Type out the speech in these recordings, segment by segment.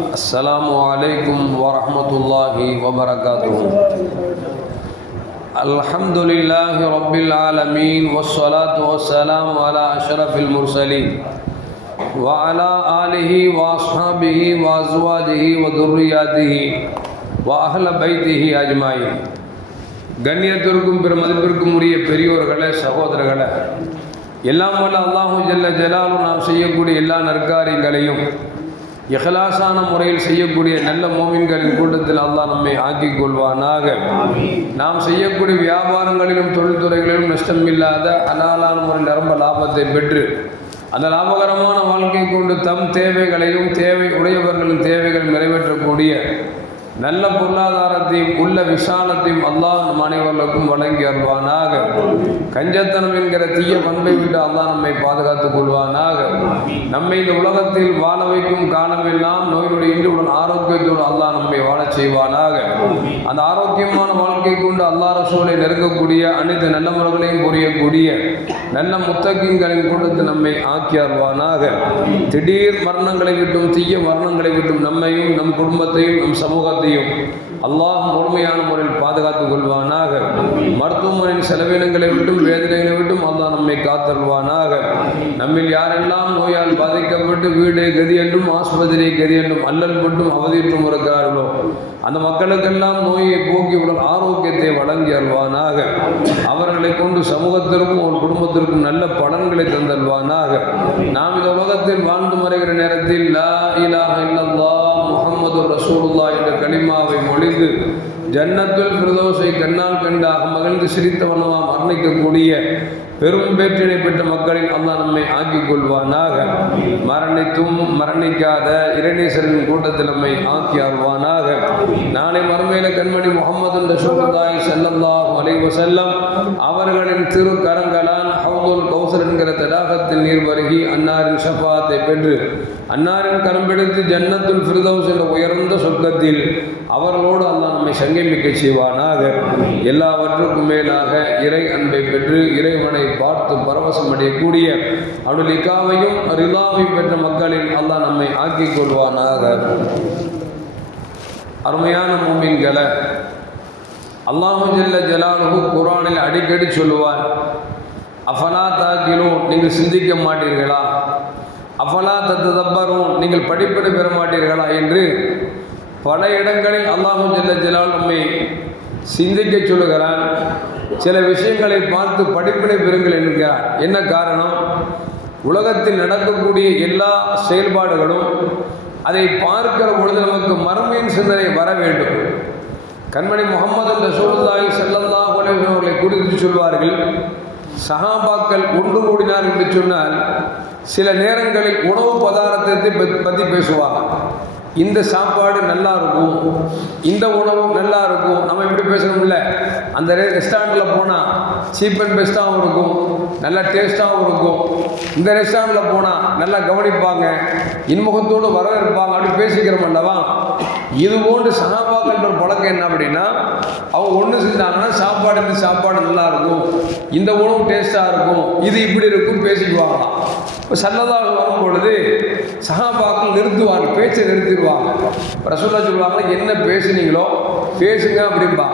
السلام عليكم ورحمة الله وبركاته الحمد لله رب العالمين والصلاة والسلام على أشرف المرسلين وعلى آله وأصحابه وأزواجه وذرياته وأهل بيته أجمعين கண்ணியத்திற்கும் பெருமதிப்பிற்கும் உரிய பெரியோர்களே சகோதரர்களே எல்லாம் வல்ல அல்லாஹு ஜல்ல ஜலாலும் நாம் செய்யக்கூடிய எல்லா நற்காரியங்களையும் இஹலாசான முறையில் செய்யக்கூடிய நல்ல மோமின்களின் கூட்டத்தில் அல்லாஹ் நம்மை ஆக்கிக் கொள்வானாக. நாம் செய்யக்கூடிய வியாபாரங்களிலும் தொழில்துறைகளிலும் நஷ்டமில்லாத அலாலான முறையில் நிரம்ப லாபத்தை பெற்று அந்த லாபகரமான வாழ்க்கை கொண்டு தம் தேவைகளையும் தேவை உடையவர்களின் தேவைகள் நிறைவேற்றக்கூடிய நல்ல பொருளாதாரத்தையும் உள்ள விசாலத்தையும் அல்லாஹ் நம் அனைவர்களுக்கும் வழங்கி வருவானாக கஞ்சத்தனம் என்கிற தீய பண்பை விட்டு அல்லாஹ் நம்மை பாதுகாத்துக் கொள்வானாக. நம்மை இந்த உலகத்தில் வாழ வைக்கும் காலமெல்லாம் நோயினுடைய இன்று உடன் ஆரோக்கியத்தோடு அல்லாஹ் நம்மை வாழச் செய்வானாக. அந்த ஆரோக்கியமான வாழ்க்கை கொண்டு அல்லாஹ் ரசூலை நெருங்கக்கூடிய அனைத்து நல்ல முறைகளையும் புரியக்கூடிய நல்ல முத்தகின்களின் கூட்டத்தில் நம்மை ஆக்கி அருவானாக திடீர் மரணங்களை விட்டும் தீய மரணங்களை விட்டும் நம்மையும் நம் குடும்பத்தையும் நம் சமூகத்தையும் குடும்பத்தையும் அல்லாஹ் முழுமையான முறையில் பாதுகாத்துக் கொள்வானாக. மருத்துவமனையின் செலவினங்களை விட்டும் வேதனைகளை விட்டும் அல்லாஹ் நம்மை காத்தருள்வானாக. நம்மில் யாரெல்லாம் நோயால் பாதிக்கப்பட்டு வீடு கதி என்றும் ஆஸ்பத்திரி கதி என்றும் அல்லல் மட்டும் அவதியிட்டும் இருக்கிறார்களோ அந்த மக்களுக்கெல்லாம் நோயை போக்கி உடல் ஆரோக்கியத்தை வழங்கி அல்வானாக அவர்களை கொண்டு சமூகத்திற்கும் ஒரு குடும்பத்திற்கும் நல்ல பலன்களை தந்தல்வானாக நாம் இந்த உலகத்தில் வாழ்ந்து மறைகிற நேரத்தில் லா இலாஹ இல்லல்லாஹ் முகமது ரசூலுல்லா என்ற கனிமாவை மொழிந்து ஜன்னத்துல் பிரதோஷை கண்ணால் கண்டாக மகிழ்ந்து சிரித்தவனமாக மரணிக்கக்கூடிய பெரும் பேற்றினை பெற்ற மக்களின் அல்லா நம்மை ஆக்கிக் கொள்வானாக. மரணித்தும் மரணிக்காத இறைநேசரின் கூட்டத்தில் நம்மை ஆக்கி ஆழ்வானாக நாளை மறுமையில கண்மணி முகமது ரசூலுல்லாய் ஸல்லல்லாஹு அலைஹி வஸல்லம் அவர்களின் திருக்கரங்களால் ஹவுதுல் கௌசர் என்கிற தடாகத்தில் நீர் வருகி அன்னாரின் ஷஃபாத்தை பெற்று அன்னாரின் கரம்பெடுத்து ஜன்னத்துல் ஃபிர்தௌஸ் என்ற உயர்ந்த சொர்க்கத்தில் அவர்களோடு அல்லாஹ் நம்மை சங்கமிக்க செய்வானாக. எல்லாவற்றுக்கும் மேலாக இறை அன்பை பெற்று இறைவனை பார்த்து பரவசம் அடையக்கூடிய அவனுடைய இக்காவையும் ரிலாவையும் பெற்ற மக்களில் அல்லாஹ் நம்மை ஆக்கிக் கொள்வானாக. அருமையான மூமின்களை அல்லாஹு ஜல்ல ஜலாலுகு குரானில் அடிக்கடி சொல்லுவார் அஃபலா தாக்கிலும் நீங்கள் சிந்திக்க மாட்டீர்களா? அஃபலா தத்து தப்பரும் நீங்கள் படிப்பினை பெற மாட்டீர்களா என்று பல இடங்களில் அல்லாஹு ஜல்ல ஜலால் நம்மை சிந்திக்க சொல்லுகிறான். சில விஷயங்களை பார்த்து படிப்பினை பெறுங்கள் என்கிறார். என்ன காரணம்? உலகத்தில் நடக்கக்கூடிய எல்லா செயல்பாடுகளும் அதை பார்க்கிற பொழுது நமக்கு மறுமையின் சிந்தனை வர வேண்டும். கண்மணி முகமது ரசூலுல்லாஹி செல்லல்லா அவர்களை குறித்து சொல்வார்கள் சஹாபாக்கள் ஒன்று கூடினார் என்று சொன்னால் சில நேரங்களில் உணவு பதார்த்தத்தை பத்- பற்றி பேசுவாங்க இந்த சாப்பாடு நல்லா இருக்கும் இந்த உணவு நல்லா இருக்கும் நம்ம எப்படி பேசணும்ல. அந்த ரெஸ்டாரண்ட்டில் போனால் சீப் அண்ட் பெஸ்ட்டாகவும் இருக்கும் நல்லா டேஸ்ட்டாகவும் இருக்கும். இந்த ரெஸ்டாரண்ட்டில் போனால் நல்லா கவனிப்பாங்க இன்முகத்தோடு வரவேற்பாங்க அப்படின்னு பேசிக்கிறோம் அல்லவா இது போன்று சகாபாக்கன்ற பழக்கம் என்ன அப்படின்னா அவங்க ஒன்று செஞ்சாங்கன்னா சாப்பாடு இந்த சாப்பாடு நல்லா இருக்கும் இந்த உணவு டேஸ்ட்டாக இருக்கும் இது இப்படி இருக்கும் பேசிக்குவாங்களாம். இப்போ சல்லதாக வரும் பொழுது நிறுத்துவாங்க பேச்சை நிறுத்திடுவாங்க. ரசூல்லா சொல்லுவாங்க என்ன பேசுனீங்களோ பேசுங்க அப்படிம்பா.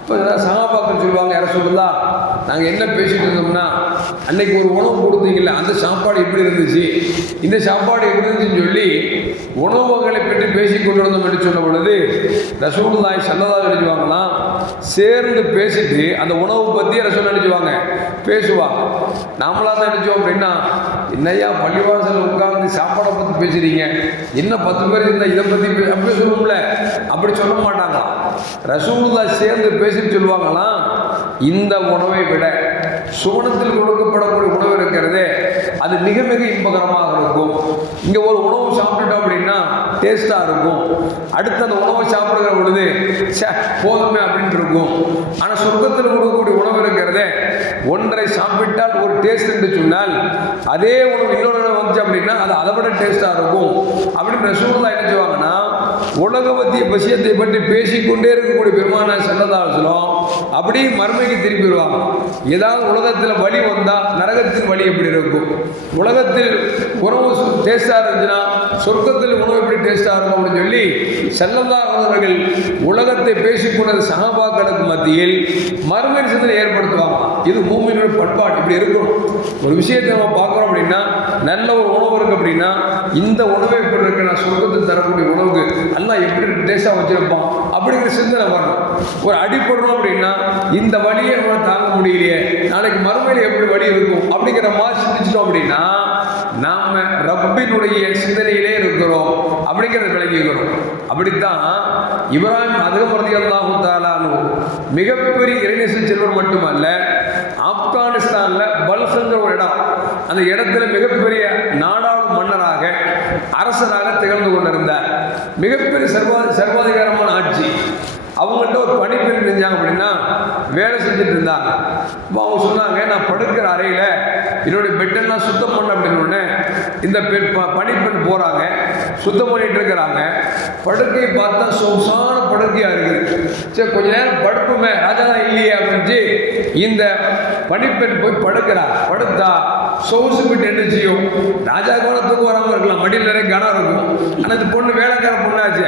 இப்போ சகாபாக்கள் சொல்லுவாங்க யார சொல்லுதா நாங்கள் என்ன பேசிட்டு இருந்தோம்னா அன்னைக்கு ஒரு உணவு கொடுத்தீங்கல்ல அந்த சாப்பாடு எப்படி இருந்துச்சு? இந்த சாப்பாடு எப்படி இருந்துச்சுன்னு சொல்லி உணவுகளை பற்றி பேசி கொண்டு வந்தோம் என்று சொன்ன பொழுது ரசூலுல்லாய் சன்னதாக நினைச்சுவாங்கன்னா சேர்ந்து பேசிட்டு அந்த உணவு பற்றி ரசூல் நினைச்சுவாங்க? பேசுவாங்க. நாமளாக தான் நினைச்சோம் அப்படின்னா என்னையா பள்ளிவாசல் உட்கார்ந்து சாப்பாடை பற்றி பேசுறீங்க? என்ன பத்து பேர் இருந்தால் இதை பற்றி அப்படி சொல்லுவோம்ல. அப்படி சொல்ல மாட்டாங்களாம். ரசூலுல்லா சேர்ந்து பேசிட்டு சொல்லுவாங்களாம் இந்த உணவை விட சுவனத்தில் கொடுக்கப்படக்கூடிய உணவு இருக்கிறதே. அது மிக மிக இன்பகரமாக இருக்கும். இங்கே ஒரு உணவு சாப்பிட்டுட்டோம் அப்படின்னா டேஸ்ட்டாக இருக்கும். அடுத்து அந்த உணவை சாப்பிடுகிற பொழுது சே போதுமே அப்படின்ட்டு இருக்கும். ஆனால் சொர்க்கத்தில் கொடுக்கக்கூடிய உணவு இருக்கிறதே ஒன்றை சாப்பிட்டால் ஒரு டேஸ்ட் என்று சொன்னால் அதே உணவு இன்னொரு உணவு வந்துச்சு அப்படின்னா அது அதை விட டேஸ்ட்டாக இருக்கும். அப்படின்னு ரசூல்லா என்ன செய்வாங்கன்னா உலக பற்றிய விஷயத்தை பற்றி பேசிக்கொண்டே இருக்கக்கூடிய பெருமான செல்லதாசனம் அப்படி மறுமைக்கு திருப்பி ஏதாவது உலகத்தில் வழி வந்தால் நரகத்தின் வழி எப்படி இருக்கும்? உலகத்தில் உணவு டேஸ்டாக இருந்துச்சுன்னா சொர்க்கத்தில் உணவு எப்படி டேஸ்டாக இருக்கும் அப்படின்னு சொல்லி செல்லல்லாதவர்கள் உலகத்தை பேசிக்கொண்டது சகபாக்களுக்கு மத்தியில் மறுமை சிந்தனை ஏற்படுத்துவாங்க. இது பூமியினுடைய பண்பாடு இப்படி இருக்கும். ஒரு விஷயத்தை நம்ம பார்க்குறோம் அப்படின்னா நல்ல ஒரு உணவு இருக்கு அப்படின்னா இந்த உணவை எப்படி இருக்கு? நான் சொர்க்கத்தில் தரக்கூடிய உணவுக்கு எல்லாம் எப்படி டேஸ்டாக வச்சுருப்பான்? அப்படிங்கிற சிந்தனை வரணும். ஒரு அடிப்படணும் அப்படின்னா இந்த வழியை நம்மளால் தாங்க முடியலையே. நாளைக்கு மறுமையில் எப்படி வழி இருக்கும் அப்படிங்கிற மாதிரி சிந்திச்சிட்டோம் அப்படின்னா நாம ரப்பினுடைய சிந்தனையிலே இருக்கிறோம் அப்படிங்கிறத விளங்கிக்கிறோம் அப்படித்தான் இப்ராஹிம் அதிகமரதி அல்லாஹு தாலானு மிகப்பெரிய இறைநேச செல்வர் மட்டுமல்ல ஆப்கானிஸ்தானில் பல்சங்கிற ஒரு இடம். அந்த இடத்துல மிகப்பெரிய நாடாளு மன்னராக அரசராக திகழ்ந்து கொண்டிருந்தார். மிகப்பெரிய சர்வா சர்வாதிகாரமான ஆட்சி. அவங்கள்ட்ட ஒரு பணிப்பெண் செஞ்சாங்க அப்படின்னா வேலை செஞ்சுட்டு இருந்தாங்க. அப்போ அவங்க சொன்னாங்க நான் படுக்கிற அறையில் என்னுடைய பெட்டெல்லாம் சுத்தம் பண்ண அப்படின்னு உடனே இந்த பெண் ப பணிப்பெண் போகிறாங்க சுத்தம் பண்ணிட்டு இருக்கிறாங்க. படுக்கையை பார்த்தா சொகுசான படுக்கையாக இருக்குது. சரி கொஞ்ச நேரம் படுப்புமே ராஜா இல்லையே அப்படின்னு இந்த பணிப்பெண் போய் படுக்கிறார். படுத்தா சொகுசு விட்டு என்ன செய்யும் ராஜா கூட தூக்கம் வராமல் இருக்கலாம். மடியில் நிறைய கனம் இருக்கும். ஆனால் இந்த பொண்ணு வேலைக்கார பொண்ணாச்சு.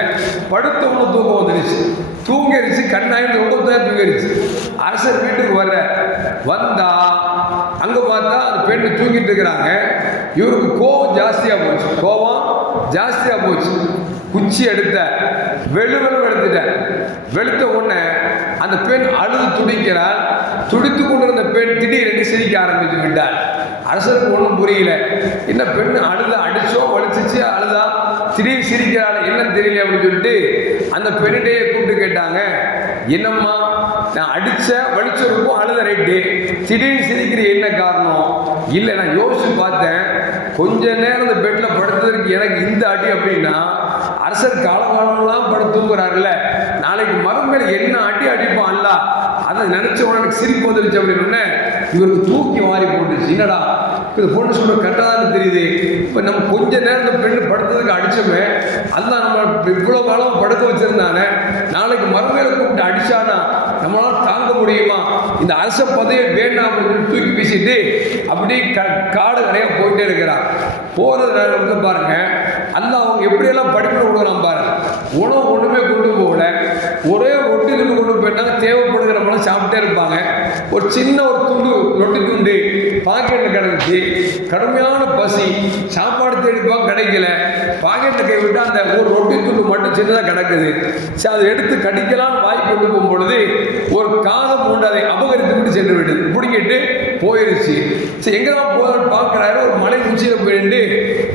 படுத்த ஒன்று தூக்கம் வந்துருச்சு. தூங்கிருச்சு கண்ணாயிட்டு ஒன்பது தூங்கிருச்சு. அரசர் வீட்டுக்கு வர்ற வந்தா அங்கே பார்த்தா அந்த பெண்ணு தூங்கிட்டு இருக்கிறாங்க. இவருக்கு கோபம் ஜாஸ்தியாக போச்சு. கோபம் ஜாஸ்தியாக போச்சு. குச்சி எடுத்த வெளு வெளு எடுத்துட்ட. வெளுத்த உடனே அந்த பெண் அழுது துடிக்கிறார் துடித்து கொண்டிருந்த பெண் திடீரென்று சிரிக்க ஆரம்பித்து விட்டார் அரசருக்கு ஒன்றும் புரியல. என்ன பெண் அழுத அடிச்சோ வலிச்சிச்சு அழுதா திடீர் சிரிக்கிறாள் என்னன்னு தெரியல அப்படின்னு சொல்லிட்டு அந்த பெண்ணிட்டையே கூப்பிட்டு கேட்டாங்க. என்னம்மா நான் அடிச்ச வலிச்சிருக்கும் அழுத ரைட்டு திடீர்னு சிரிக்கிற என்ன காரணம்? இல்லை நான் யோசிச்சு பார்த்தேன். கொஞ்ச நேரம் இந்த பெட்டில் படுத்ததற்கு எனக்கு இந்த அடி அப்படின்னா அரசர் காலகாலமெல்லாம் படுத்துங்கிறாருல்ல நாளைக்கு மறுமையில என்ன அடி அடிப்பான்ல? அதை நினச்ச உடனே சிரிப்பு வந்துருச்சு அப்படின்னு இவருக்கு தூக்கி வாரி போட்டுச்சு. என்னடா? இந்த பொண்ணு சொல்ல கரெக்டாக தெரியுது. இப்போ நம்ம கொஞ்ச நேரம் பெண் பெண்ணு படுத்ததுக்கு அடிச்சோமே அதுதான் நம்ம இவ்வளோ காலம் படுக்க வச்சுருந்தானே. நாளைக்கு மறுமையில கூப்பிட்டு அடித்தானா நம்மளால் தாங்க முடியுமா? இந்த அரச பதவியை வேண்டாம் அப்படின்னு தூக்கி வீசிட்டு அப்படி க காடு நிறையா போயிட்டே இருக்கிறான் போகிறது வந்து பாருங்கள் அந்த அவங்க எப்படியெல்லாம் படிப்பு கொடுக்குறான் பாரு. உணவு ஒன்றுமே கொண்டு போகல. ஒரே ரொட்டி துண்டு கொண்டு போயிட்டா தேவைப்படுகிற நம்மளாம் சாப்பிட்டே இருப்பாங்க. ஒரு சின்ன ஒரு துண்டு ரொட்டி துண்டு பாக்கெட்டில் கிடந்துச்சு. கடுமையான பசி. சாப்பாடு தேடிப்பா கிடைக்கல. பாக்கெட்டில் கை விட்டு அந்த ஒரு ரொட்டி துண்டு மட்டும் சின்னதாக கிடக்குது. சரி அதை எடுத்து கடிக்கலாம்னு வாய் கொண்டு போகும் பொழுது ஒரு அபகரித்து விட்டு சென்று விட்டது. பிடிங்கிட்டு போயிருச்சு. சரி எங்கே தான் பார்க்குறாரு. ஒரு மலை உச்சியில் போயிட்டு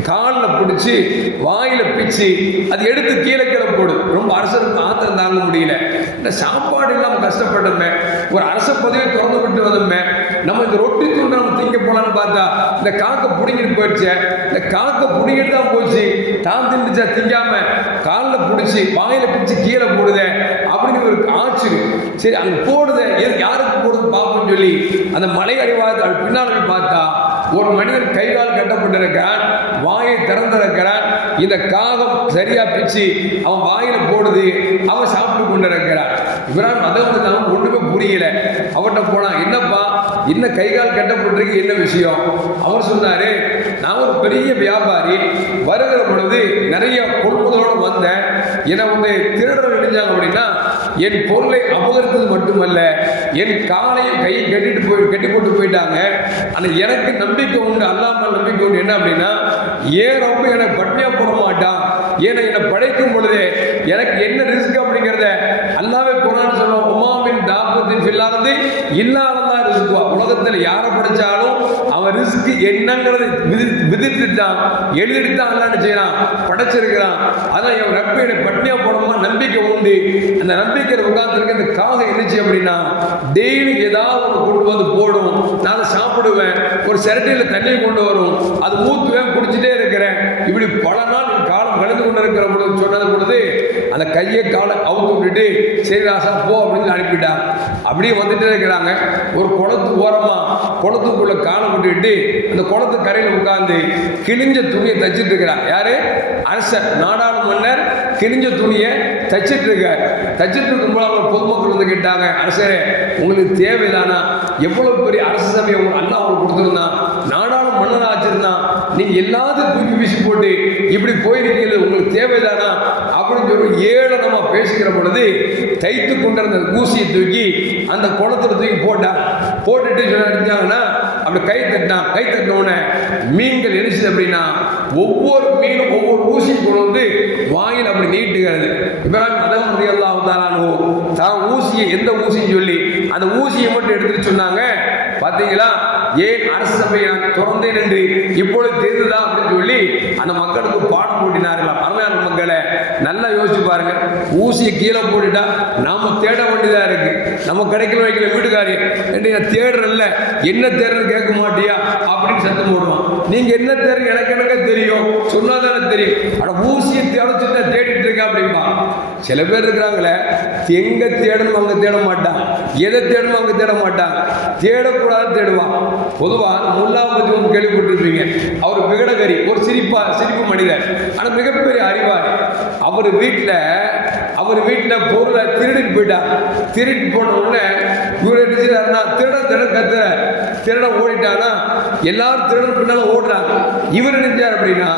காலில் பிடிச்சி வாயில் பிச்சு அது எடுத்து கீழே கீழே போடுது ரொம்ப அரசருக்கு ஆத்திரம் தாங்க முடியல. இந்த சாப்பாடு இல்லாமல் கஷ்டப்பட்டோமே ஒரு அரச பதவியை திறந்து விட்டு வந்தோமே நம்ம இந்த ரொட்டி துண்டை நம்ம திங்க போலான்னு பார்த்தா இந்த காக்கை பிடிங்கிட்டு போயிடுச்சு. இந்த காக்கை பிடிங்கிட்டு தான் போச்சு. தான் திண்டுச்சா திங்காம காலில் பிடிச்சி வாயில பிடிச்சி கீழே போடுதே. ஒரு ஆச்சரியம் சரி அங்க போடுத. எது யாருக்கு போடுது பார்ப்போம்னு சொல்லி அந்த மலை அடிவாரத்து பின்னால் பார்த்தா ஒரு மனிதன் கைகால் கட்டப்பட்டிருக்கிறான் வாயை திறந்திருக்கிறான். இந்த காகம் சரியா பிச்சு அவன் வாயில போடுது அவன் சாப்பிட்டு கொண்டிருக்கிறான். இவரான் அதை வந்து அவன் ஒண்ணுமே புரியல. அவட்ட போனான் என்னப்பா என்ன கை கால் கட்டப்பட்டிருக்கு? என்ன விஷயம்? அவர் சொன்னாரு நான் ஒரு பெரிய வியாபாரி. வருகிற பொழுது நிறைய கொள்முதலோடு வந்தேன். என்னை வந்து திருடர் நினைஞ்சாங்க அப்படின்னா என் பொருளை அபகரித்தது மட்டுமல்ல என் காலையும் கையை கட்டிட்டு போய் கட்டி போட்டு போயிட்டாங்க. ஆனால் எனக்கு நம்பிக்கை உண்டு அல்லாமல் நம்பிக்கை உண்டு. என்ன அப்படின்னா ஏன் ரொம்ப எனக்கு பட்னியா போட மாட்டான்? ஏன்னா என்னை படைக்கும் பொழுதே எனக்கு என்ன ரிஸ்க் அப்படிங்கிறத அல்லாவே குரான் சொல்லுவோம் உமாவின் தாபத்தின் ஃபில்லானது ரிஸ்குவா உலகத்தில் யாரை படைச்சாலும் அவன் ரிஸ்க் என்னங்கிறது விதி விதித்துட்டான் எழுதிட்டான் என்னன்னு செய்யறான் படைச்சிருக்கிறான். அதான் என் ரப்ப என்னை பட்னியா நம்பிக்கை உண்டு. அந்த நம்பிக்கையில் உட்கார்ந்துருக்க இந்த காகம் என்னச்சு அப்படின்னா டெய்லி ஏதாவது ஒன்று கொண்டு வந்து போடும். நான் அதை சாப்பிடுவேன். ஒரு சிரட்டையில் தண்ணியை கொண்டு வரும். அது மூத்துவேன் குடிச்சிட்டே இருக்கிறேன். இப்படி பல நாள் என் காலம் கலந்து கொண்டு பொழுது சொன்னது பொழுது அந்த கையை காலை அவுத்து விட்டுட்டு சரி ராசா போ அப்படின்னு அனுப்பிட்டான். அப்படியே வந்துட்டே இருக்கிறாங்க. ஒரு குளத்து ஓரமாக குளத்துக்குள்ளே காலை விட்டுக்கிட்டு அந்த குளத்து கரையில் உட்காந்து கிழிஞ்ச துணியை தச்சிட்டு இருக்கிறான் யாரு? அரசர் நாடாளு மன்னர் கிழிஞ்ச துணியை தச்சிட்டு இருக்கார். தச்சிட்டு இருக்கும்போது அவங்க பொதுமக்கள் வந்து கேட்டாங்க அரசரே உங்களுக்கு தேவைதானா? எவ்வளோ பெரிய அரசு சபையை உங்க அண்ணா உங்களுக்கு கொடுத்துருந்தான் நாடாளு மன்னர் மன்னனா நீங்க எல்லாத்தையும் தூக்கி வீசி போட்டு இப்படி போயிருக்கீங்க உங்களுக்கு தேவைதானா அப்படின்னு சொல்லி ஏளனமா பேசுகிற பொழுது தைத்து கொண்டிருந்த ஊசியை தூக்கி அந்த குளத்துல தூக்கி போட்டான் போட்டுட்டு சொன்னாங்கன்னா அப்படி கை தட்டினான். கை தட்டின மீன்கள் எரிச்சுது அப்படின்னா ஒவ்வொரு மீனும் ஒவ்வொரு ஊசியும் கொண்டு வந்து வாயில் அப்படி நீட்டுகிறது. இப்ராஹிம் அதம் ரலியல்லாஹு தான் ஊசியை எந்த ஊசின்னு சொல்லி அந்த ஊசியை மட்டும் எடுத்துட்டு சொன்னாங்க. பார்த்தீங்களா ஏன் அரசு சபையை நான் திறந்தேன் என்று இப்பொழுது தெரிந்ததா அப்படின்னு சொல்லி அந்த மக்களுக்கு பாடம் போட்டினார்களாம் அருமையான மக்களை நல்லா யோசிச்சு பாருங்க. ஊசியை கீழே போட்டுட்டா நாம தேட வேண்டியதா இருக்கு. நம்ம கிடைக்கல வைக்கல வீட்டுக்காரி என்று நான் தேடுறல என்ன தேடுறது கேட்க மாட்டியா? அப்படின்னு சத்தம் போடுவான். நீங்க என்ன தேடுறது எனக்கு எனக்கு தெரியும்? சொன்னாதானே தெரியும். ஆனா ஊசியை தேடச்சுட்டா சில பேர் இருக்கிறாங்களே எங்க தேடணும் அவங்க தேட மாட்டான். எதை தேடணும் அவங்க தேட மாட்டான். தேடக்கூடாது தேடுவான். பொதுவா முல்லா பத்தி ஒன்று கேள்விப்பட்டிருப்பீங்க. அவர் விகடகரி ஒரு சிரிப்பா சிரிப்பு மனிதர். ஆனா மிகப்பெரிய அறிவார் அவர் வீட்டில் அவர் வீட்டில் பொருளை திருடிட்டு போயிட்டார் திருடிட்டு போன உடனே இவர் என்ன திருட திருட கத்துற திருட ஓடிட்டானா எல்லாரும் திருடன் பின்னால ஓடுறாங்க. இவர் நினைச்சார் அப்படின்னா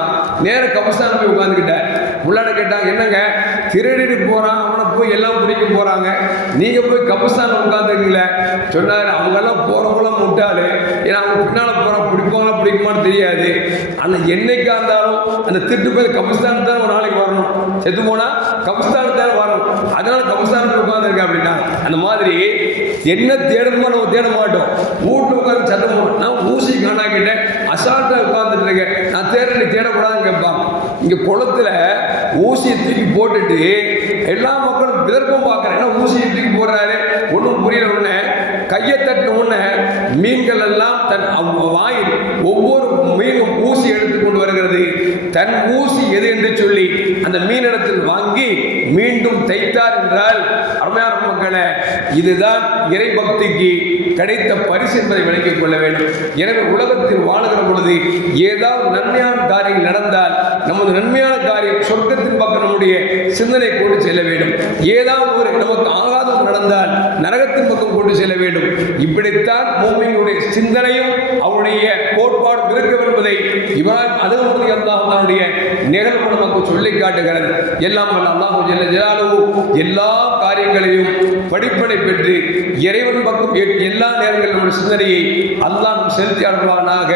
நேர கபசாமி போய் உட்காந்துக்கிட்டார் உள்ளாட கேட்டாங்க என்னங்க? திருடிட்டு போறான் அவனை போய் எல்லாம் பிடிக்க போறாங்க. நீங்க போய் கபுஸ்தான் உட்காந்துருக்கீங்களே சொன்னாரு அவங்க எல்லாம் போறவங்களாம் முட்டாளு. ஏன்னா அவங்க பின்னால போறா பிடிப்பாங்களா பிடிக்குமான்னு தெரியாது. அந்த என்னைக்கா இருந்தாலும் அந்த திருட்டு போய் கபுஸ்தான் தான் ஒரு நாளைக்கு வரணும். செத்து போனா கபுஸ்தான் தான் வரணும். அதனால கபுஸ்தான் அந்த மாதிரி என்ன தேடணுமோ நம்ம தேட மாட்டோம். வீட்டு உட்காந்து சத்தம் போடும் நான் ஊசி காணாக்கிட்டேன் அசால்ட்டாக உட்காந்துட்டு இருக்கேன். நான் தேட நீ தேடக்கூடாதுன்னு கேட்பாங்க இங்கே குளத்துல ஊசியை தூக்கி போட்டுட்டு எல்லா மக்களும் விதர்ப்பம் பார்க்குறேன் ஏன்னா ஊசியை தூக்கி போடுறாரு? ஒன்றும் புரியல உடனே. கையை தட்டின உடனே மீன்கள் எல்லாம் தன் அவ் வாயில் ஒவ்வொரு மீனும் ஊசி தன் ஊசி எது என்று சொல்லி அந்த மீனிடத்தில் வாங்கி மீண்டும் தைத்தார் என்றால் அருமையான மக்களை இதுதான் இறை பக்திக்கு கிடைத்த பரிசு என்பதை விளங்கிக் கொள்ள வேண்டும். எனவே உலகத்தில் வாழுகிற பொழுது ஏதாவது நன்மையான காரியம் நடந்தால் நமது நன்மையான காரியம் சொர்க்கத்தின் பக்கம் நம்முடைய சிந்தனை கொண்டு செல்ல வேண்டும். ஏதாவது ஒரு நமக்கு ஆகாதம் நடந்தால் நரகத்தின் பக்கம் கொண்டு செல்ல வேண்டும். இப்படித்தான் மூமியினுடைய சிந்தனையும் அவருடைய கோட்பாடும் இருக்க என்பதை இவரால் அதுவும் அல்லாஹுடைய நிகழ்வு நமக்கு சொல்லி காட்டுகிறது எல்லாம் வல்ல அல்லாஹு ஜல்ல எல்லா காரியங்களையும் படிப்படை பெற்று இறைவன் பக்கம் எல்லா நேரங்களிலும் நம்முடைய சிந்தனையை அல்லாஹ் செலுத்தி அருள்வானாக.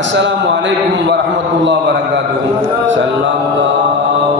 அஸ்ஸலாமு அலைக்கும் வரஹ்மத்துல்லாஹி வரகாத்துஹு ஸல்லல்லாஹு